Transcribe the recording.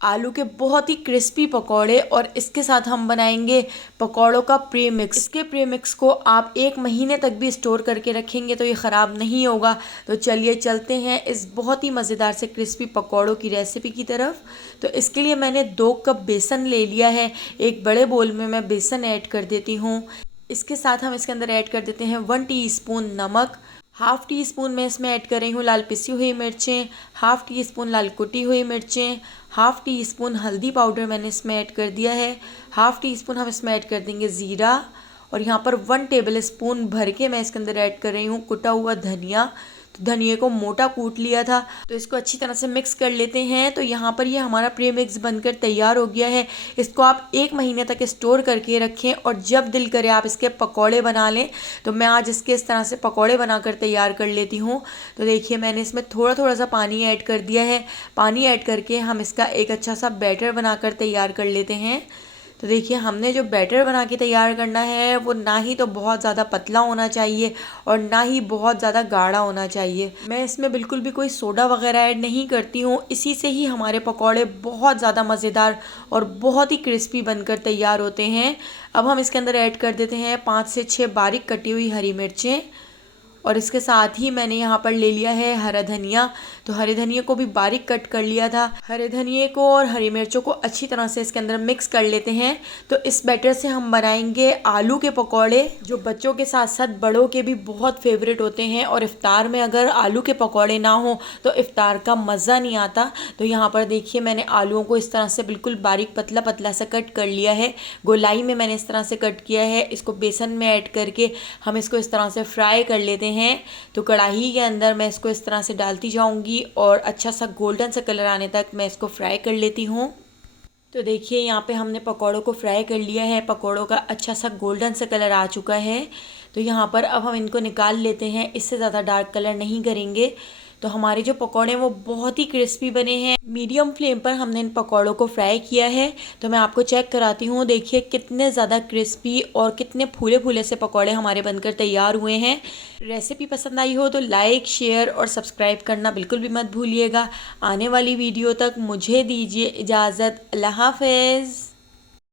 आलू के बहुत ही क्रिस्पी पकौड़े और इसके साथ हम बनाएंगे पकौड़ों का प्रीमिक्स। इसके प्रीमिक्स को आप 1 महीने तक भी स्टोर करके रखेंगे तो ये ख़राब नहीं होगा। तो चलिए चलते हैं इस बहुत ही मज़ेदार से क्रिस्पी पकौड़ों की रेसिपी की तरफ। तो इसके लिए मैंने 2 कप बेसन ले लिया है। एक बड़े बोल में मैं बेसन ऐड कर देती हूँ। इसके साथ हम इसके अंदर ऐड कर देते हैं 1 टीस्पून नमक। हाफ़ टी स्पून मैं इसमें ऐड कर रही हूँ लाल पिसी हुई मिर्चें, हाफ़ टी स्पून लाल कुटी हुई मिर्चें, हाफ़ टी स्पून हल्दी पाउडर मैंने इसमें ऐड कर दिया है, हाफ़ टी स्पून हम इसमें ऐड कर देंगे ज़ीरा, और यहाँ पर 1 टेबल स्पून भर के मैं इसके अंदर ऐड कर रही हूँ कुटा हुआ धनिया। तो धनिए को मोटा कूट लिया था। तो इसको अच्छी तरह से मिक्स कर लेते हैं। तो यहाँ पर ये हमारा प्री मिक्स बनकर तैयार हो गया है। इसको आप 1 महीने तक स्टोर करके रखें और जब दिल करे आप इसके पकौड़े बना लें। तो मैं आज इसके इस तरह से पकौड़े बनाकर तैयार कर लेती हूँ। तो देखिए मैंने इसमें थोड़ा थोड़ा सा पानी ऐड कर दिया है। पानी ऐड करके हम इसका एक अच्छा सा बैटर बनाकर तैयार कर लेते हैं। तो देखिए हमने जो बैटर बना के तैयार करना है वो ना ही तो बहुत ज़्यादा पतला होना चाहिए और ना ही बहुत ज़्यादा गाढ़ा होना चाहिए। मैं इसमें बिल्कुल भी कोई सोडा वगैरह ऐड नहीं करती हूँ। इसी से ही हमारे पकौड़े बहुत ज़्यादा मज़ेदार और बहुत ही क्रिस्पी बनकर तैयार होते हैं। अब हम इसके अंदर ऐड कर देते हैं 5 से 6 बारीक कटी हुई हरी मिर्चें, और इसके साथ ही मैंने यहाँ पर ले लिया है हरा धनिया। तो हरे धनिया को भी बारीक कट कर लिया था। हरे धनिए को और हरी मिर्चों को अच्छी तरह से इसके अंदर मिक्स कर लेते हैं। तो इस बैटर से हम बनाएंगे आलू के पकौड़े, जो बच्चों के साथ साथ बड़ों के भी बहुत फेवरेट होते हैं। और इफ्तार में अगर आलू के पकौड़े ना हो तो इफ्तार का मज़ा नहीं आता। तो यहाँ पर देखिए मैंने आलूओं को इस तरह से बिल्कुल बारीक पतला पतला सा कट कर लिया है। गोलाई में मैंने इस तरह से कट किया है। इसको बेसन में ऐड करके हम इसको इस तरह से फ्राई कर लेते हैं। तो कढ़ाई के अंदर मैं इसको इस तरह से डालती जाऊंगी और अच्छा सा गोल्डन सा कलर आने तक मैं इसको फ्राई कर लेती हूँ। तो देखिए यहाँ पे हमने पकौड़ों को फ्राई कर लिया है। पकौड़ों का अच्छा सा गोल्डन सा कलर आ चुका है। तो यहाँ पर अब हम इनको निकाल लेते हैं। इससे ज़्यादा डार्क कलर नहीं करेंगे। तो हमारे जो पकौड़े हैं वो बहुत ही क्रिस्पी बने हैं। मीडियम फ्लेम पर हमने इन पकौड़ों को फ्राई किया है। तो मैं आपको चेक कराती हूँ। देखिए कितने ज़्यादा क्रिस्पी और कितने फूले फूले से पकौड़े हमारे बनकर तैयार हुए हैं। रेसिपी पसंद आई हो तो लाइक, शेयर और सब्सक्राइब करना बिल्कुल भी मत भूलिएगा। आने वाली वीडियो तक मुझे दीजिए इजाज़त। अल्लाह हाफ़िज़।